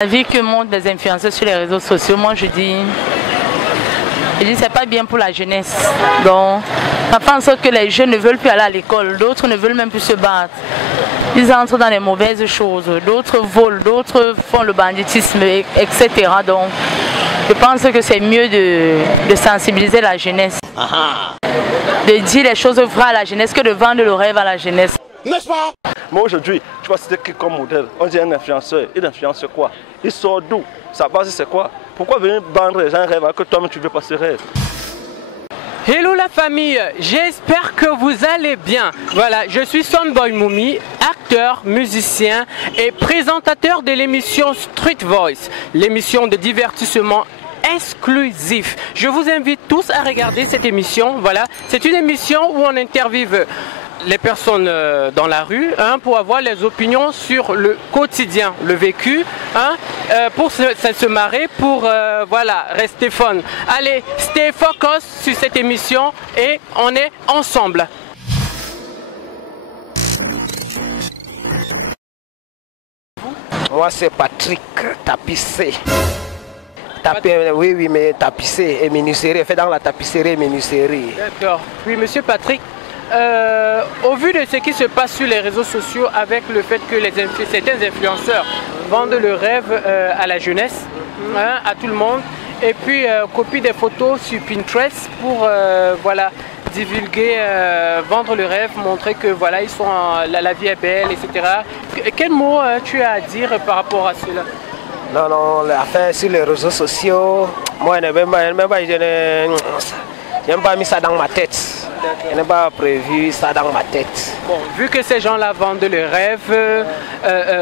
La vie que montrent les influenceurs sur les réseaux sociaux, moi je dis c'est pas bien pour la jeunesse. Donc, ça fait en sorte que les jeunes ne veulent plus aller à l'école, d'autres ne veulent même plus se battre. Ils entrent dans les mauvaises choses, d'autres volent, d'autres font le banditisme, etc. Donc, je pense que c'est mieux de sensibiliser la jeunesse, de dire les choses vraies à la jeunesse que de vendre le rêve à la jeunesse. N'est-ce pas? Moi aujourd'hui, tu vois citer qui comme modèle? On dit un influenceur. Il influence quoi? Il sort d'où? Sa base c'est quoi? Pourquoi venir vendre les gens un rêve alors que toi-même tu veux pas ce rêve? Hello la famille, j'espère que vous allez bien. Voilà, je suis Sonboy Moumi, acteur, musicien et présentateur de l'émission Street Voice, l'émission de divertissement exclusif. Je vous invite tous à regarder cette émission. Voilà, c'est une émission où on interviewe les personnes dans la rue pour avoir les opinions sur le quotidien, le vécu, pour se marrer, pour voilà, rester fun. Allez, stay focus sur cette émission et on est ensemble. Moi c'est Patrick Tapissé. Oui, mais tapissé et menuiserie, fait dans la tapisserie et menuiserie. D'accord. Oui, monsieur Patrick. Au vu de ce qui se passe sur les réseaux sociaux avec le fait que certains influenceurs vendent le rêve à la jeunesse, à tout le monde, et puis copient des photos sur Pinterest pour voilà, divulguer, vendre le rêve, montrer que voilà, ils sont la vie est belle, etc. Quel mot tu as à dire par rapport à cela? Non, l'affaire sur les réseaux sociaux, moi je n'ai pas mis ça dans ma tête. Je n'ai pas prévu ça dans ma tête. Bon, vu que ces gens-là vendent le rêve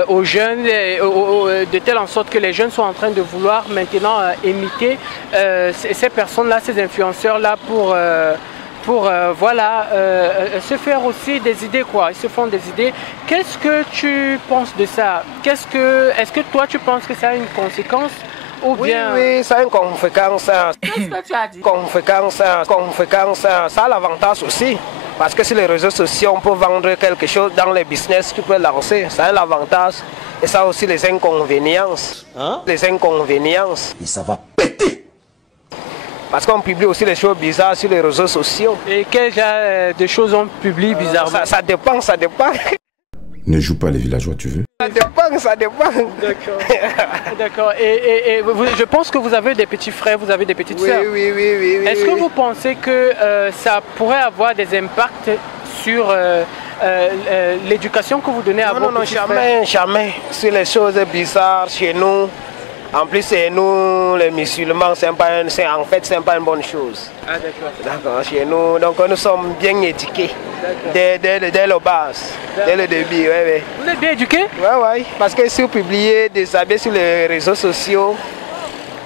aux jeunes, de telle en sorte que les jeunes sont en train de vouloir maintenant imiter ces personnes-là, ces influenceurs-là pour voilà, se faire aussi des idées, quoi. Ils se font des idées. Qu'est-ce que tu penses de ça? Est-ce que toi tu penses que ça a une conséquence? Ou bien... Oui, ça a une conséquence. Qu'est-ce que tu as dit? Conséquence, ça a l'avantage aussi. Parce que sur les réseaux sociaux, on peut vendre quelque chose dans les business, tu peux lancer. Ça a l'avantage. Et ça a aussi les inconvénients. Les inconvénients. Et ça va péter! Parce qu'on publie aussi les choses bizarres sur les réseaux sociaux. Et quel genre de choses on publie bizarrement? Ça dépend, ça dépend. Ne joue pas les villageois, tu veux? Ça dépend, ça dépend. D'accord. D'accord. Et je pense que vous avez des petits frères, vous avez des petites sœurs. Oui. Est-ce que vous pensez que ça pourrait avoir des impacts sur l'éducation que vous donnez à vos petits frères? Non, jamais. Sur les choses bizarres chez nous. En plus, chez nous, les musulmans, en fait, c'est pas une bonne chose. Ah, d'accord. D'accord, chez nous, donc nous sommes bien éduqués dès le bas, dès le début. Oui. Vous êtes bien éduqués? Oui, parce que si vous publiez des habits sur les réseaux sociaux,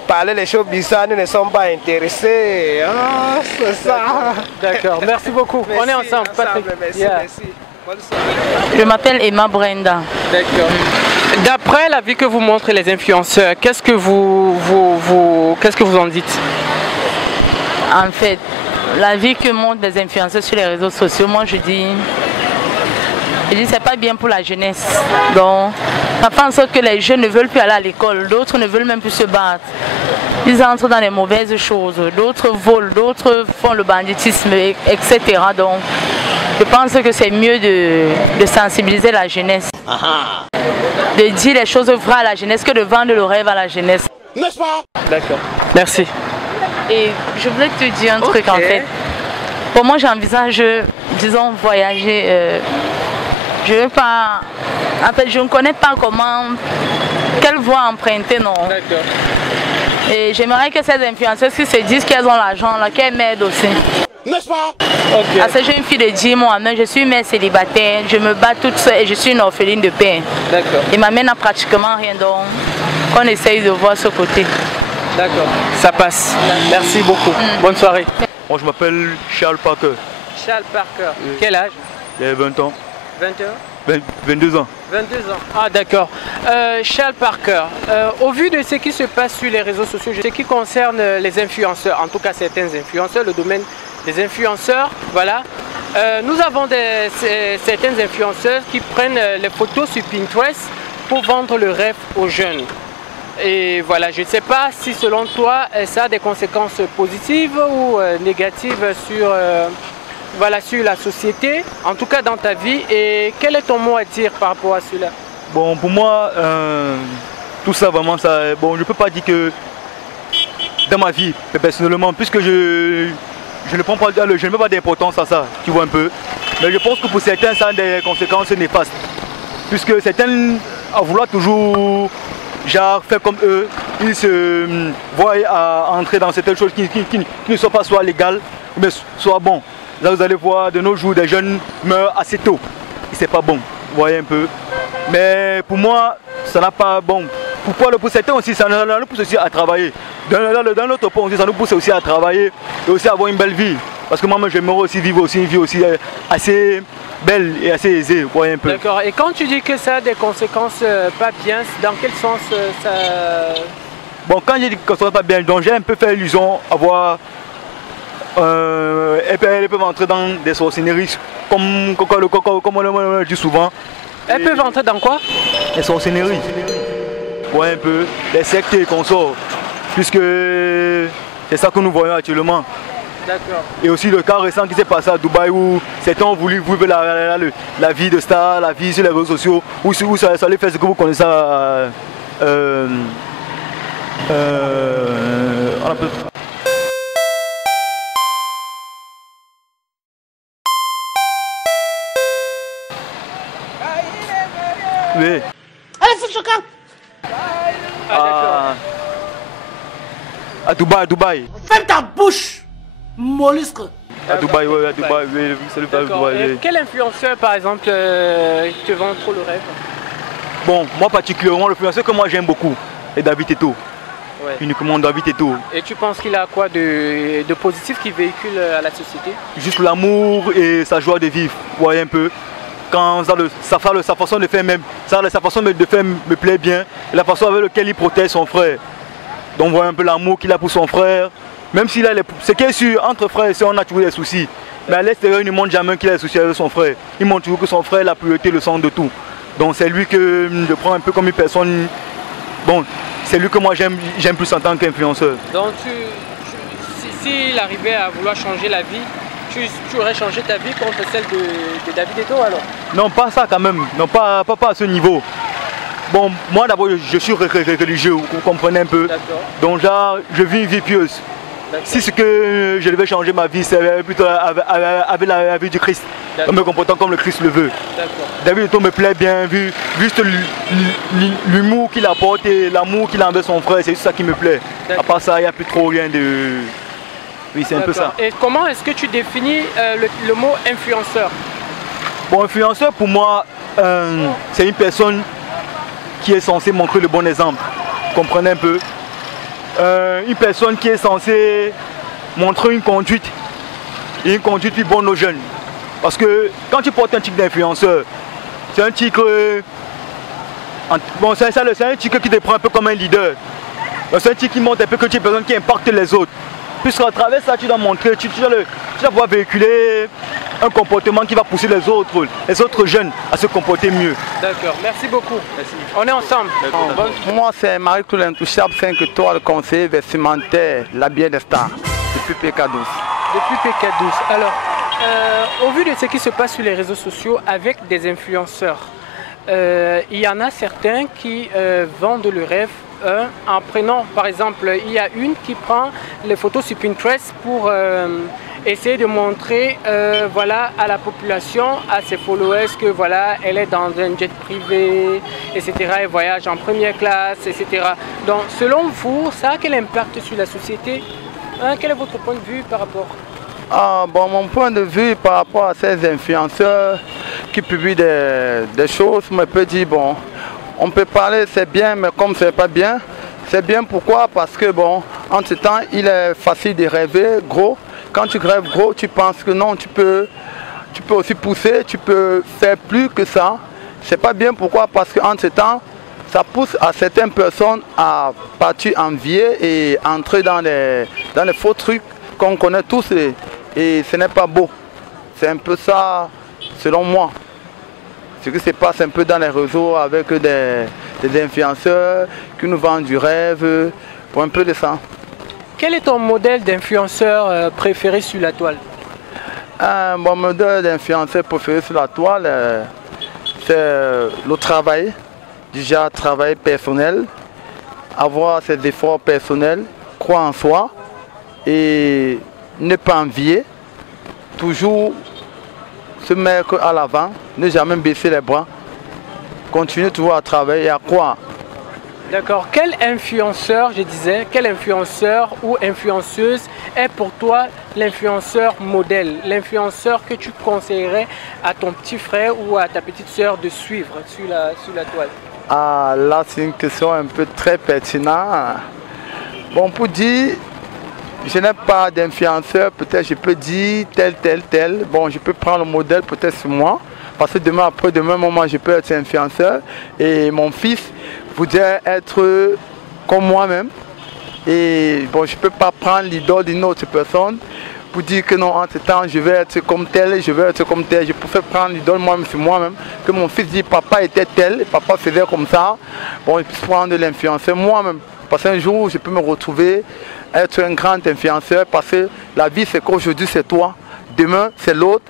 parler des choses bizarres, nous ne sommes pas intéressés. C'est ça. D'accord, merci beaucoup. Merci, on est ensemble, Patrick. Merci. Je m'appelle Emma Brenda. D'accord. D'après la vie que vous montrent les influenceurs, qu'est-ce que vous en dites? En fait, la vie que montrent les influenceurs sur les réseaux sociaux, moi je dis c'est pas bien pour la jeunesse. Donc, ça fait en sorte que les jeunes ne veulent plus aller à l'école, d'autres ne veulent même plus se battre. Ils entrent dans les mauvaises choses, d'autres volent, d'autres font le banditisme, etc. Donc, je pense que c'est mieux de sensibiliser la jeunesse, de dire les choses vraies à la jeunesse que de vendre le rêve à la jeunesse. N'est-ce pas? D'accord. Merci. Et je voulais te dire un truc en fait. Pour moi j'envisage, disons, voyager. Je veux pas. En fait, je ne connais pas quelle voie emprunter, non. D'accord. Et j'aimerais que ces influenceuses qui se disent qu'elles ont l'argent, qu'elles m'aident aussi. N'est-ce pas? Ok. Parce que j'ai une fille de 10 mois, je suis mère célibataire, je me bats toute seule et je suis une orpheline de père. D'accord. Et ma mère n'a pratiquement rien, donc on essaye de voir ce côté. D'accord. Ça passe. Merci beaucoup. Bonne soirée. Moi je m'appelle Charles Parker. Charles Parker. Quel âge? J'ai 20 ans. 21? 22 ans. 22 ans. Ah d'accord. Charles Parker, au vu de ce qui se passe sur les réseaux sociaux, ce qui concerne les influenceurs, en tout cas certains influenceurs, le domaine des influenceurs, voilà. Nous avons certains influenceurs qui prennent les photos sur Pinterest pour vendre le rêve aux jeunes. Et voilà, je ne sais pas si selon toi, ça a des conséquences positives ou négatives sur, voilà, sur la société, en tout cas dans ta vie. Et quel est ton mot à dire par rapport à cela? Bon, pour moi, tout ça, vraiment, ça, bon, je ne peux pas dire que dans ma vie, personnellement, puisque je ne prends pas, je ne mets pas d'importance à ça, tu vois un peu. Mais je pense que pour certains, ça a des conséquences néfastes. Puisque certains, à vouloir toujours genre, faire comme eux, ils se voient à entrer dans certaines choses qui ne sont pas soit légales, mais soit bon. Là, vous allez voir, de nos jours, des jeunes meurent assez tôt. Et c'est pas bon, vous voyez un peu. Mais pour moi, ça n'a pas bon. Pour certains aussi, ça nous pousse aussi à travailler. Dans notre point aussi, ça nous pousse aussi à travailler et aussi à avoir une belle vie. Parce que moi, j'aimerais aussi vivre aussi une vie aussi assez belle et assez aisée, vous voyez un peu. D'accord. Et quand tu dis que ça a des conséquences pas bien, dans quel sens ça... Bon, quand j'ai dit que ça va pas bien, donc j'ai un peu fait illusion à voir... elles peuvent entrer dans des sorcelleries, comme on le dit souvent. Elles peuvent entrer dans quoi? Les sorcelleries. Ouais, un peu. Les sectes et consorts. Puisque c'est ça que nous voyons actuellement. D'accord. Et aussi le cas récent qui s'est passé à Dubaï où certains ont voulu vivre la vie de star, la vie sur les réseaux sociaux, où ça les fait ce que vous connaissez ça. On appelle... Oui. Allez, fous choquant. À Dubaï. Ferme ta bouche, mollusque. À Dubaï, oui, à Dubaï, oui, c'est le Dubaï. Et quel influenceur, par exemple, te vend trop le rêve? Bon, moi particulièrement, l'influenceur que moi j'aime beaucoup est David Eto'o. Ouais. Uniquement David Eto'o. Et tu penses qu'il a quoi de positif qu'il véhicule à la société? Juste l'amour et sa joie de vivre, vous voyez un peu. Quand sa façon de faire même, sa façon de faire me plaît bien, et la façon avec laquelle il protège son frère. Donc on voit un peu l'amour qu'il a pour son frère. Même s'il a ce qui est sûr, entre frères et sœurs, on a toujours des soucis. Mais à l'extérieur, il ne montre jamais qu'il a des soucis avec son frère. Il montre toujours que son frère est la priorité, le centre de tout. Donc c'est lui que je prends un peu comme une personne. Bon, c'est lui que moi j'aime plus en tant qu'influenceur. Donc s'il arrivait à vouloir changer la vie, tu aurais changé ta vie contre celle de David Eto'o alors? Non, pas ça quand même. Non, pas à ce niveau. Bon, moi d'abord je suis religieux, vous comprenez un peu. Donc genre, je vis une vie pieuse. Si ce que je devais changer ma vie, c'est plutôt avec la vie du Christ, en me comportant comme le Christ le veut. David Eto'o me plaît bien, vu juste l'humour qu'il apporte et l'amour qu'il a envers son frère, c'est juste ça qui me plaît. À part ça, il n'y a plus trop rien de... Oui, c'est un peu ça. Et comment est-ce que tu définis le mot influenceur? Bon, influenceur pour moi, c'est une personne qui est censée montrer le bon exemple. Vous comprenez un peu? Une personne qui est censée montrer une conduite plus bonne aux jeunes. Parce que quand tu portes un titre d'influenceur, c'est un titre... bon, c'est un titre qui te prend un peu comme un leader. C'est un titre qui montre un peu que tu es une personne qui impacte les autres. Puisqu'à travers ça, tu dois montrer, tu dois pouvoir véhiculer un comportement qui va pousser les autres jeunes à se comporter mieux. D'accord, merci beaucoup. Merci. On est ensemble. Moi, c'est Marie-Claude Intouchable, 5 étoiles, conseiller vestimentaire, l'habillé des stars, depuis PK12. Depuis PK12. Alors, au vu de ce qui se passe sur les réseaux sociaux avec des influenceurs, il y en a certains qui vendent le rêve en prenant, par exemple, il y a une qui prend les photos sur Pinterest pour essayer de montrer voilà, à la population, à ses followers que voilà, elle est dans un jet privé, etc. Elle voyage en première classe, etc. Donc, selon vous, ça a quel impact sur la société? Quel est votre point de vue par rapport? Bon, mon point de vue par rapport à ces influenceurs qui publient des choses, je peux dire, bon, on peut parler, c'est bien, mais comme c'est pas bien, c'est bien pourquoi? Parce que, bon, en ce temps, il est facile de rêver gros. Quand tu rêves gros, tu penses que non, tu peux aussi pousser, tu peux faire plus que ça. C'est pas bien pourquoi? Parce qu'en ce temps, ça pousse à certaines personnes à partir envier et entrer dans les faux trucs qu'on connaît tous et ce n'est pas beau. C'est un peu ça, selon moi. ce qui se passe un peu dans les réseaux avec des influenceurs qui nous vendent du rêve, pour un peu de ça. Quel est ton modèle d'influenceur préféré sur la toile? Mon modèle d'influenceur préféré sur la toile, c'est le travail, déjà travail personnel, avoir ses efforts personnels, croire en soi et ne pas envier, toujours se mettre à l'avant, ne jamais baisser les bras, continuer toujours à travailler et à croire. D'accord. Quel influenceur, je disais, quel influenceur ou influenceuse est pour toi l'influenceur modèle, l'influenceur que tu conseillerais à ton petit frère ou à ta petite soeur de suivre sur la toile? Ah, là, c'est une question un peu très pertinente. Bon, pour dire, je n'ai pas d'influenceur, peut-être je peux dire tel. Bon, je peux prendre le modèle peut-être sur moi, parce que demain, après-demain, moi, je peux être influenceur. Et mon fils voudrait être comme moi-même. Et bon, je ne peux pas prendre l'idole d'une autre personne pour dire que non, en ce temps, je vais être comme tel, je vais être comme tel. Je préfère prendre l'idole moi-même sur moi-même. Que mon fils dit, papa était tel, papa faisait comme ça. Bon, je puisse prendre de l'influenceur moi-même. Parce qu'un jour, je peux me retrouver être un grand influenceur parce que la vie, c'est qu'aujourd'hui, c'est toi. Demain, c'est l'autre.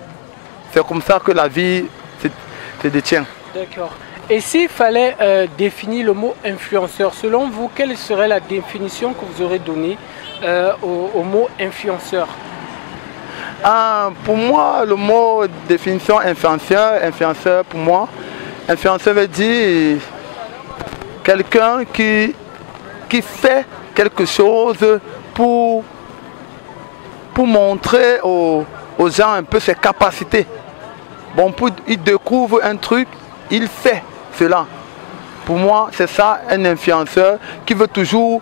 C'est comme ça que la vie se détient. D'accord. Et s'il fallait définir le mot influenceur, selon vous, quelle serait la définition que vous aurez donnée au mot influenceur? Pour moi, le mot définition influenceur pour moi, influenceur veut dire quelqu'un qui fait quelque chose pour montrer aux gens un peu ses capacités. Bon, il découvre un truc, il fait cela. Pour moi, c'est ça un influenceur qui veut toujours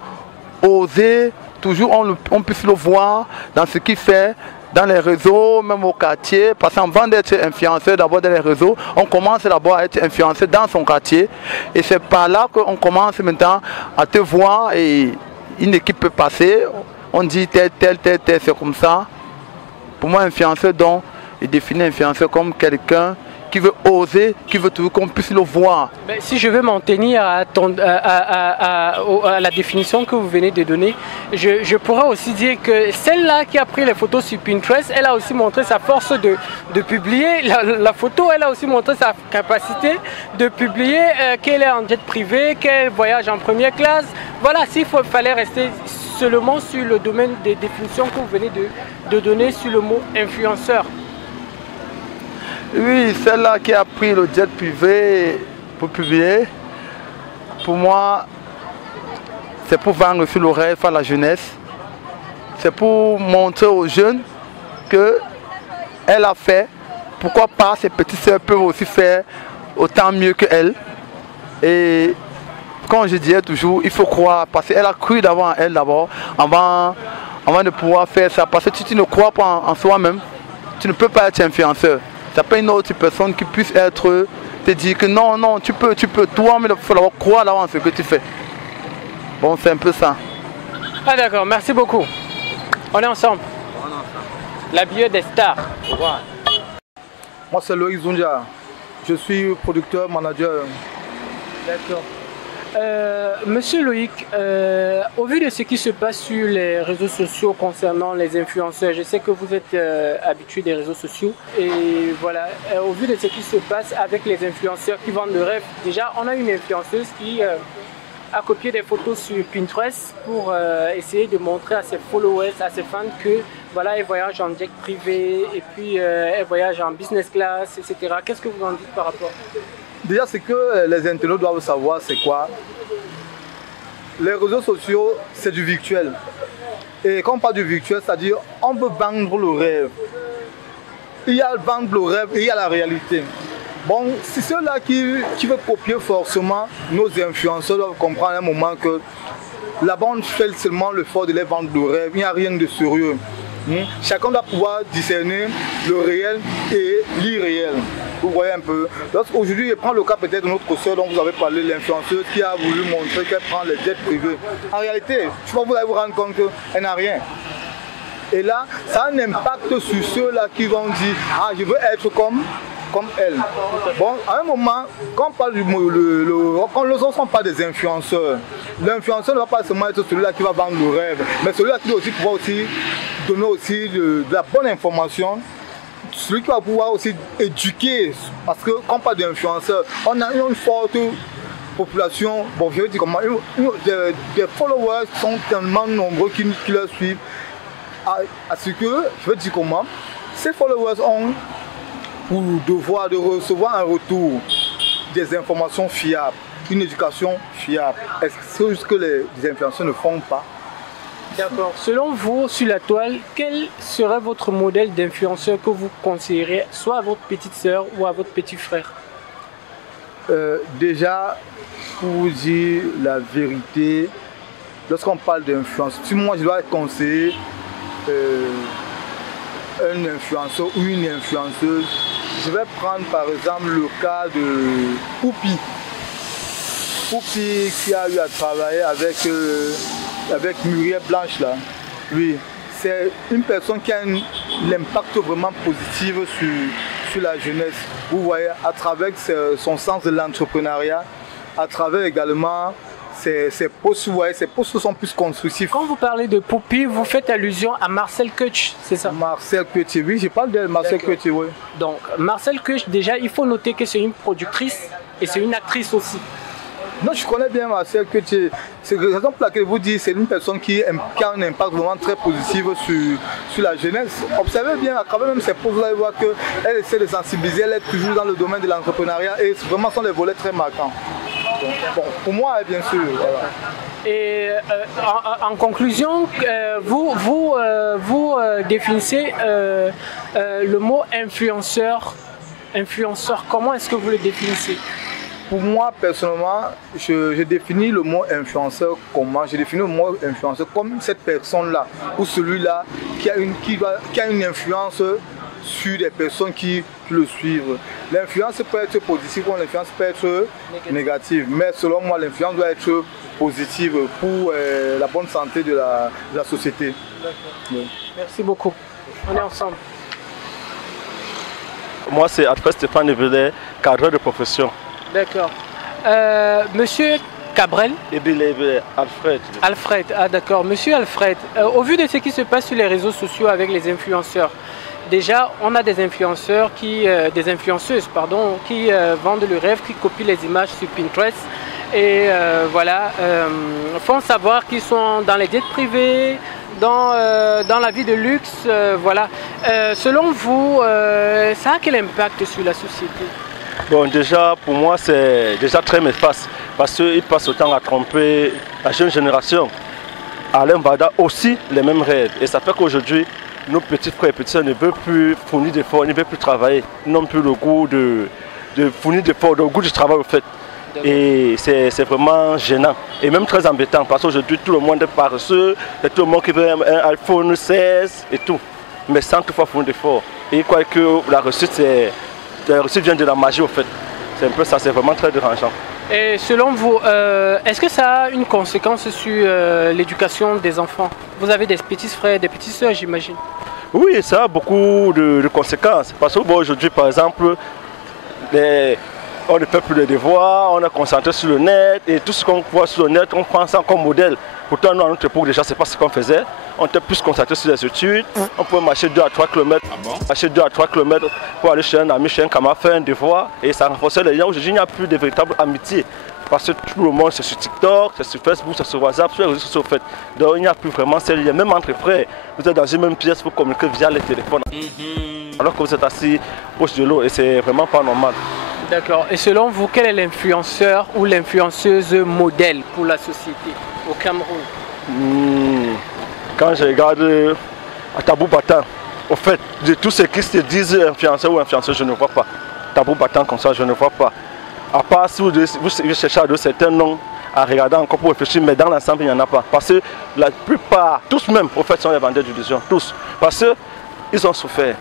oser, toujours on puisse le voir dans ce qu'il fait, dans les réseaux, même au quartier. Parce qu'avant d'être influenceur d'abord dans les réseaux, on commence d'abord à être influenceur dans son quartier. Et c'est par là qu'on commence maintenant à te voir et une équipe peut passer. On dit tel, c'est comme ça. Pour moi, influenceur, donc, il définit influenceur comme quelqu'un qui veut oser, qui veut toujours qu'on puisse le voir. Mais si je veux m'en tenir à la définition que vous venez de donner, je pourrais aussi dire que celle-là qui a pris les photos sur Pinterest, elle a aussi montré sa force de publier la photo, elle a aussi montré sa capacité de publier qu'elle est en jet privé, qu'elle voyage en première classe. Voilà, s'il fallait rester seulement sur le domaine des définitions que vous venez de donner sur le mot influenceur. Oui, celle-là qui a pris le jet privé pour publier, pour moi, c'est pour vendre sur le rêve à la jeunesse. C'est pour montrer aux jeunes qu'elle a fait. Pourquoi pas, ses petites sœurs peuvent aussi faire autant mieux qu'elle. Et comme je disais toujours, il faut croire, parce qu'elle a cru d'abord en elle d'abord, avant de pouvoir faire ça. Parce que si tu ne crois pas en soi-même, tu ne peux pas être influenceur. Il n'y a pas une autre personne qui puisse te dire que non, tu peux, toi, mais il faut croire en ce que tu fais. Bon, c'est un peu ça. Ah d'accord, merci beaucoup. On est ensemble. La bio des stars. Au revoir. Moi, c'est Loïc Zundia. Je suis producteur, manager. D'accord. Monsieur Loïc, au vu de ce qui se passe sur les réseaux sociaux concernant les influenceurs, je sais que vous êtes habitué des réseaux sociaux et voilà, au vu de ce qui se passe avec les influenceurs qui vendent le rêve, déjà on a une influenceuse qui a copié des photos sur Pinterest pour essayer de montrer à ses followers, à ses fans que voilà, elle voyage en jet privé et puis elle voyage en business class, etc. Qu'est-ce que vous en dites par rapport? Déjà, ce que les internautes doivent savoir, c'est quoi? Les réseaux sociaux, c'est du virtuel. Et quand on parle du virtuel, c'est-à-dire on peut vendre le rêve. Il y a vendre le rêve et il y a la réalité. Bon, c'est ceux-là qui veulent copier forcément nos influenceurs doivent comprendre à un moment que la bande fait seulement l'effort de les vendre le rêve. Il n'y a rien de sérieux. Chacun doit pouvoir discerner le réel et l'irréel. Vous voyez un peu. Aujourd'hui, je prends le cas peut-être de notre soeur dont vous avez parlé, l'influenceuse qui a voulu montrer qu'elle prend les jets privés. En réalité, je crois que vous allez vous rendre compte qu'elle n'a rien. Et là, ça a un impact sur ceux-là qui vont dire « Ah, je veux être comme comme elle. Bon, à un moment, quand on parle quand les autres ne sont pas des influenceurs, l'influenceur ne va pas seulement être celui-là qui va vendre le rêve, mais celui-là qui doit aussi pouvoir aussi donner aussi de la bonne information, celui qui va pouvoir aussi éduquer, parce que quand on parle d'influenceur, on a une forte population, bon je veux dire comment, des followers sont tellement nombreux qui leur suivent, à ce que, je veux dire comment, ces followers ont pour devoir de recevoir un retour des informations fiables, une éducation fiable. Est-ce que c'est ce que les influenceurs ne font pas? D'accord. Selon vous, sur la toile, quel serait votre modèle d'influenceur que vous conseillerez soit à votre petite sœur ou à votre petit frère? Déjà, pour vous dire la vérité, lorsqu'on parle d'influence, si moi je dois conseiller un influenceur ou une influenceuse, je vais prendre par exemple le cas de Poupi. Poupi qui a eu à travailler avec Muriel Blanche là. Oui, c'est une personne qui a l'impact vraiment positif sur la jeunesse. Vous voyez, à travers son sens de l'entrepreneuriat, à travers également ces postes, vous voyez, ces postes sont plus constructifs. Quand vous parlez de Poupi, vous faites allusion à Marcel Kutch, c'est ça? Marcel Kutch, oui, je parle de Marcel Kutch, oui. Donc, Marcel Kutch, déjà, il faut noter que c'est une productrice et c'est une actrice aussi. Non, je connais bien Marcel Kutch. C'est la raison pour laquelle je vous dis c'est une personne qui a un impact vraiment très positif sur la jeunesse. Observez bien, à travers même ces postes-là, vous voyez qu'elle essaie de sensibiliser, elle est toujours dans le domaine de l'entrepreneuriat et vraiment sont des volets très marquants. Donc, bon, pour moi, bien sûr. Voilà. Et en conclusion, vous définissez le mot influenceur. Influenceur, comment est-ce que vous le définissez? Pour moi, personnellement, je définis le mot influenceur comment? Je définis le mot influenceur comme cette personne-là ou celui-là qui a une influence sur des personnes qui le suivent. L'influence peut être positive ou l'influence peut être négative. Mais selon moi, l'influence doit être positive pour la bonne santé de la société. Oui. Merci beaucoup. On est ensemble. Moi, c'est Alfred Stéphane Ebele, cadre de profession. D'accord. Monsieur Cabrel? Alfred. Alfred, ah d'accord. Monsieur Alfred, au vu de ce qui se passe sur les réseaux sociaux avec les influenceurs, déjà on a des influenceurs des influenceuses pardon, qui vendent le rêve, qui copient les images sur Pinterest et voilà, font savoir qu'ils sont dans les jets privés, dans la vie de luxe, voilà. Selon vous, ça a quel impact sur la société? Bon, déjà, pour moi, c'est déjà très néfaste parce qu'ils passent autant à tromper la jeune génération. Alain Bada aussi les mêmes rêves. Et ça fait qu'aujourd'hui, nos petits frères et petites sœurs ne veulent plus fournir d'efforts, ne veulent plus travailler. Ils n'ont plus le goût de fournir d'efforts, le goût du travail au fait. Et c'est vraiment gênant et même très embêtant parce qu'aujourd'hui, tout le monde est paresseux, tout le monde qui veut un iPhone 16 et tout, mais sans toutefois fournir d'efforts. Et ils croient que la réussite vient de la magie au fait. C'est un peu ça, c'est vraiment très dérangeant. Et selon vous, est-ce que ça a une conséquence sur l'éducation des enfants? Vous avez des petits frères, des petites sœurs, j'imagine. Oui, ça a beaucoup de conséquences. Parce que bon, aujourd'hui, par exemple, on ne fait plus de devoirs, on est concentré sur le net et tout ce qu'on voit sur le net, on prend ça comme modèle. Pourtant, nous, à notre époque, déjà, ce n'est pas ce qu'on faisait. On était plus concentré sur les études. On pouvait marcher 2 à 3 km. Marcher 2 à 3 km pour aller chez un ami, chez un camarade, faire un devoir. Et ça renforçait les liens. Aujourd'hui, il n'y a plus de véritable amitié. Parce que tout le monde, c'est sur TikTok, c'est sur Facebook, c'est sur WhatsApp, sur les réseaux sociaux. Donc, il n'y a plus vraiment ces liens. Même entre frères, vous êtes dans une même pièce pour communiquer via les téléphones. Alors que vous êtes assis proche de l'eau et c'est vraiment pas normal. D'accord. Et selon vous, quel est l'influenceur ou l'influenceuse modèle pour la société au Cameroun? Quand je regarde Tabou Batan, au fait, de tous ceux qui se disent influenceurs ou influenceurs, je ne vois pas. Tabou Batan comme ça, je ne vois pas. À part si vous cherchez à certains noms à regarder encore pour réfléchir, mais dans l'ensemble, il n'y en a pas. Parce que la plupart, tous même, au fait, sont les vendeurs d'illusions. Tous. Parce qu'ils ont souffert.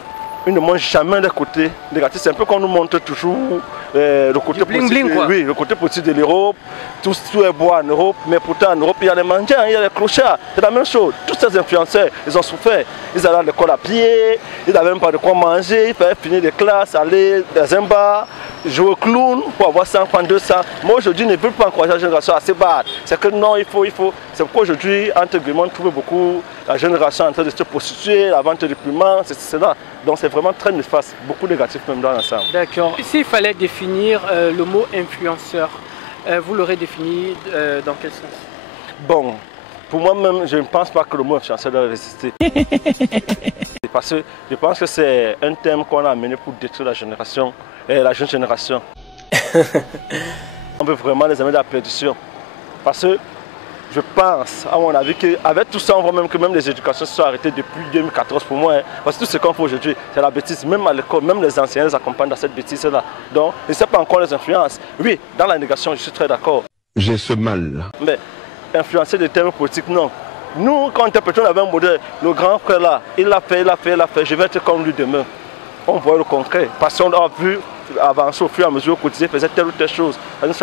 Ils ne montrent jamais le côté négatif. C'est un peu comme on nous montre toujours le côté positif. Oui, le côté positif de l'Europe. Tout est beau en Europe, mais pourtant en Europe, il y a les mendiants, il y a les clochards. C'est la même chose. Tous ces influenceurs, ils ont souffert. Ils allaient à l'école à pied, ils n'avaient même pas de quoi manger, il fallait finir les classes, aller dans un bar, jouer au clown pour avoir 100 francs, 200. Moi aujourd'hui, je ne veux pas encourager la génération à se battre. C'est que non, il faut. C'est pourquoi aujourd'hui, entre guillemets, on trouve beaucoup la génération en train de se prostituer, la vente de piments, c'est cela. Donc c'est vraiment très néfaste, beaucoup négatif même dans l'ensemble. D'accord. S'il fallait définir le mot influenceur, vous l'aurez défini dans quel sens? Bon, pour moi-même, je ne pense pas que le mot influenceur doit résister. Parce que je pense que c'est un thème qu'on a amené pour détruire la jeune génération. On veut vraiment les amener dans la perdition. Parce que je pense, à mon avis, qu'avec tout ça, on voit même que même les éducations se sont arrêtées depuis 2014 pour moi. Hein, parce que tout ce qu'on fait aujourd'hui, c'est la bêtise. Même à l'école, même les enseignants les accompagnent dans cette bêtise-là. Donc, je ne sais pas encore les influences. Oui, dans la négation, je suis très d'accord. J'ai ce mal. Mais influencer des thèmes politiques, non. Nous, quand on était petit, on avait un modèle. Le grand frère là, il l'a fait. Je vais être comme lui demain. On voit le concret. Parce qu'on a vu avancer au fur et à mesure, quotidien, faisait telle ou telle chose.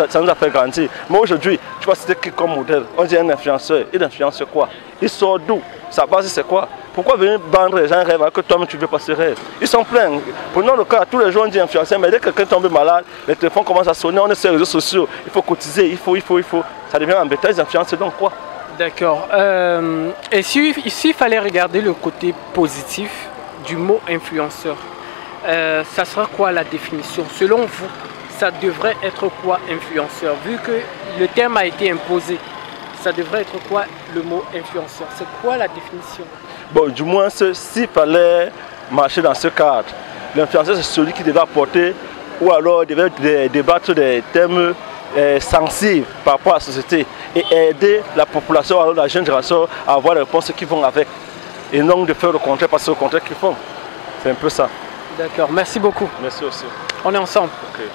Ça nous a fait grandir. Mais aujourd'hui, tu vois, c'était qui comme modèle? On dit un influenceur. Il influence quoi? Il sort d'où? Sa base, c'est quoi? Pourquoi venir vendre les gens un rêve alors que toi-même tu ne veux pas ce rêve? Ils sont pleins. Prenons le cas, tous les jours on dit influenceur, mais dès que quelqu'un tombe malade, les téléphones commencent à sonner, on est sur les réseaux sociaux, il faut cotiser, il faut. Ça devient embêtant, les influenceurs, donc quoi? D'accord. Et s'il fallait regarder le côté positif du mot influenceur, ça sera quoi la définition? Selon vous, ça devrait être quoi influenceur? Vu que le terme a été imposé, ça devrait être quoi le mot influenceur? C'est quoi la définition? Bon, du moins, s'il fallait marcher dans ce cadre, l'influenceur c'est celui qui devait apporter ou alors devait débattre des thèmes sensibles par rapport à la société et aider la population, alors la jeune génération à avoir les réponses qui vont avec et non de faire le contraire parce que c'est le contraire qu'ils font. C'est un peu ça. D'accord, merci beaucoup. Merci aussi. On est ensemble. Okay.